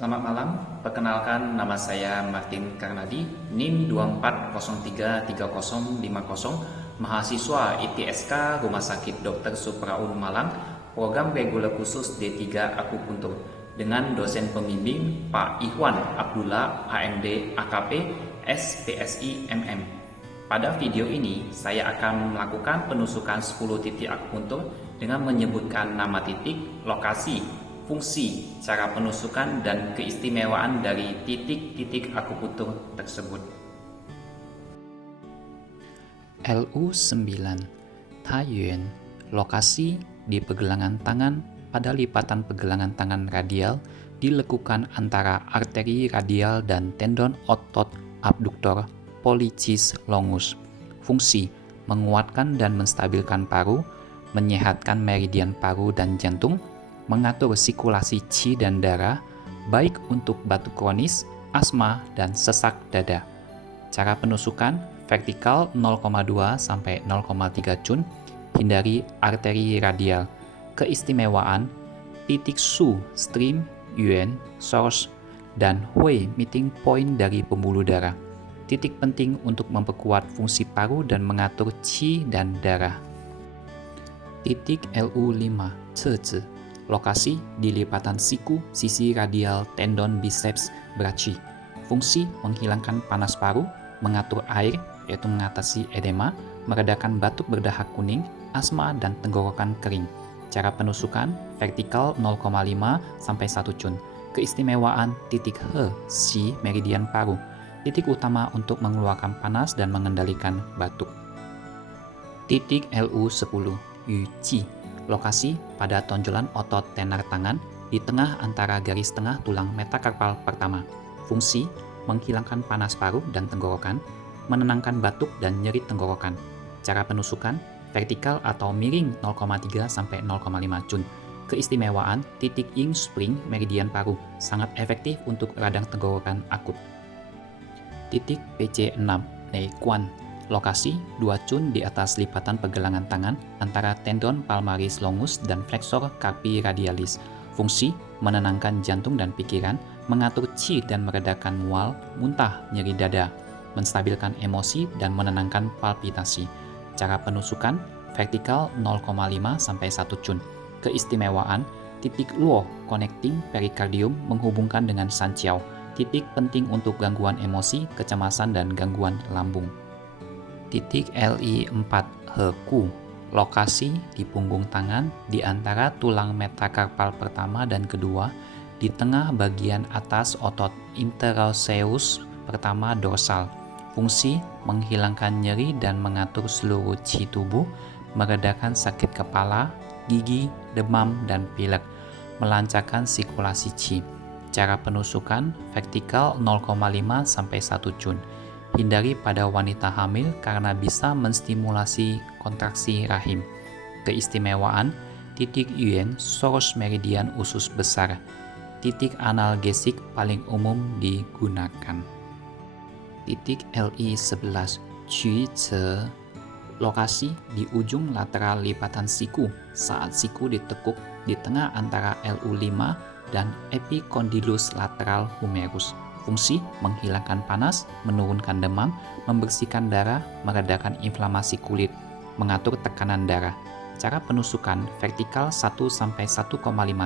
Selamat malam, perkenalkan nama saya Martin Karnadi, NIM 24033050, mahasiswa ITSK Rumah Sakit Dr. Supraun Malang, program reguler khusus D3 Akupuntur, dengan dosen pembimbing Pak Ikhwan Abdullah, AMD AKP, SPSI MM. Pada video ini, saya akan melakukan penusukan 10 titik akupuntur dengan menyebutkan nama titik, lokasi, fungsi, cara penusukan, dan keistimewaan dari titik-titik akupuntur tersebut. LU9 Taiyuan, lokasi di pergelangan tangan pada lipatan pergelangan tangan radial dilekukan antara arteri radial dan tendon otot abduktor pollicis longus. Fungsi: menguatkan dan menstabilkan paru, menyehatkan meridian paru dan jantung, mengatur sirkulasi qi dan darah, baik untuk batuk kronis, asma, dan sesak dada. Cara penusukan: vertikal 0,2 sampai 0,3 cun, hindari arteri radial. Keistimewaan: titik Su, stream, Yuan, source, dan Hui, meeting point dari pembuluh darah. Titik penting untuk memperkuat fungsi paru dan mengatur qi dan darah. Titik LU5 Cezi, lokasi di lipatan siku sisi radial tendon biceps brachii. Fungsi: menghilangkan panas paru, mengatur air, yaitu mengatasi edema, meredakan batuk berdahak kuning, asma, dan tenggorokan kering. Cara penusukan: vertikal 0,5 sampai 1 cun. Keistimewaan: titik He, Si, meridian paru. Titik utama untuk mengeluarkan panas dan mengendalikan batuk. Titik LU10 Yuqi, lokasi pada tonjolan otot tenar tangan di tengah antara garis tengah tulang metakarpal pertama. Fungsi: menghilangkan panas paru dan tenggorokan, menenangkan batuk dan nyeri tenggorokan. Cara penusukan: vertikal atau miring 0,3 sampai 0,5 cun. Keistimewaan: titik Ying Spring meridian paru, sangat efektif untuk radang tenggorokan akut. Titik PC6 Neikuan, lokasi 2 cun di atas lipatan pergelangan tangan antara tendon palmaris longus dan flexor carpi radialis. Fungsi: menenangkan jantung dan pikiran, mengatur qi dan meredakan mual, muntah, nyeri dada, menstabilkan emosi dan menenangkan palpitasi. Cara penusukan: vertikal 0,5 sampai 1 cun. Keistimewaan: titik Luo connecting perikardium menghubungkan dengan Sanqiao. Titik penting untuk gangguan emosi, kecemasan, dan gangguan lambung. Titik LI4 Heku, lokasi di punggung tangan di antara tulang metakarpal pertama dan kedua, di tengah bagian atas otot interosseus pertama dorsal. Fungsi: menghilangkan nyeri dan mengatur seluruh qi tubuh, meredakan sakit kepala, gigi, demam, dan pilek, melancarkan sirkulasi qi. Cara penusukan: vertikal 0,5 sampai 1 cun. Hindari pada wanita hamil karena bisa menstimulasi kontraksi rahim. Keistimewaan: titik Yuan, source meridian usus besar. Titik analgesik paling umum digunakan. Titik LI11 Qi-Ce, lokasi di ujung lateral lipatan siku saat siku ditekuk di tengah antara LU5 dan epicondylus lateral humerus. Fungsi: menghilangkan panas, menurunkan demam, membersihkan darah, meredakan inflamasi kulit, mengatur tekanan darah. Cara penusukan: vertikal 1 sampai 1,5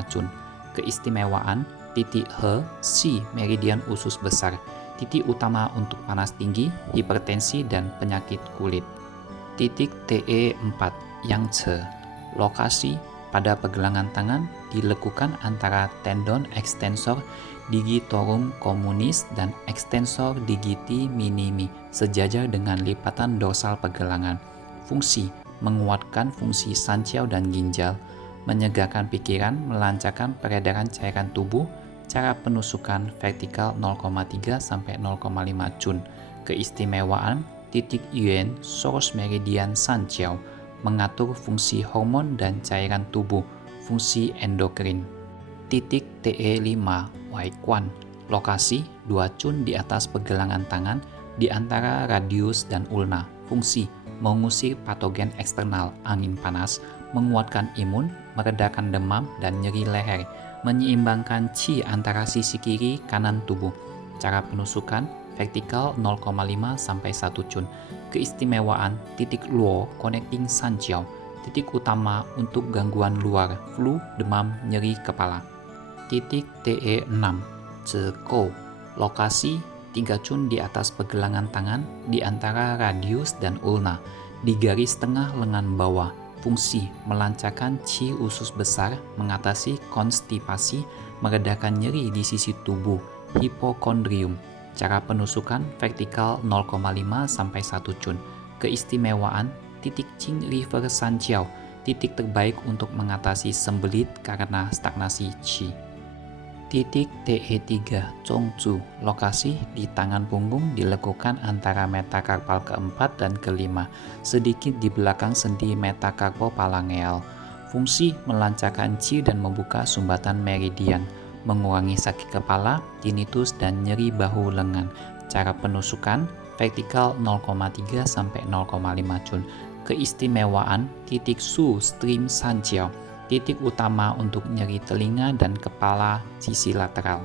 cun. Keistimewaan: titik He, Si, meridian usus besar. Titik utama untuk panas tinggi, hipertensi, dan penyakit kulit. Titik TE4 Yangtze, lokasi pada pergelangan tangan dilekukan antara tendon ekstensor digitorum communis dan ekstensor digiti minimi sejajar dengan lipatan dorsal pergelangan. Fungsi: menguatkan fungsi Sanqiao dan ginjal, menyegarkan pikiran, melancarkan peredaran cairan tubuh. Cara penusukan: vertikal 0,3 sampai 0,5 cun. Keistimewaan: titik Yuan, source meridian Sanqiao, mengatur fungsi hormon dan cairan tubuh, fungsi endokrin. Titik TE5 Waikuan, lokasi 2 cun di atas pergelangan tangan di antara radius dan ulna. Fungsi: mengusir patogen eksternal, angin panas, menguatkan imun, meredakan demam dan nyeri leher, menyeimbangkan qi antara sisi kiri kanan tubuh. Cara penusukan vertikal 0,5 sampai 1 cun. Keistimewaan titik luo connecting sanjiao, titik utama untuk gangguan luar, flu, demam, nyeri kepala. Titik TE6 Zego, lokasi 3 cun di atas pergelangan tangan di antara radius dan ulna, di garis tengah lengan bawah. Fungsi melancarkan qi usus besar, mengatasi konstipasi, meredakan nyeri di sisi tubuh, hipokondrium. Cara penusukan vertikal 0,5 sampai 1 cun. Keistimewaan titik Qing River Sanjiao, titik terbaik untuk mengatasi sembelit karena stagnasi qi. Titik TE3 Zhongzhu, lokasi di tangan punggung dilekukan antara metakarpal keempat dan kelima, sedikit di belakang sendi metakarpopalangeal. Fungsi melancarkan qi dan membuka sumbatan meridian, mengurangi sakit kepala, tinnitus, dan nyeri bahu lengan. Cara penusukan vertikal 0,3 sampai 0,5 cun. Keistimewaan titik Su Stream Sanjiao, titik utama untuk nyeri telinga dan kepala sisi lateral.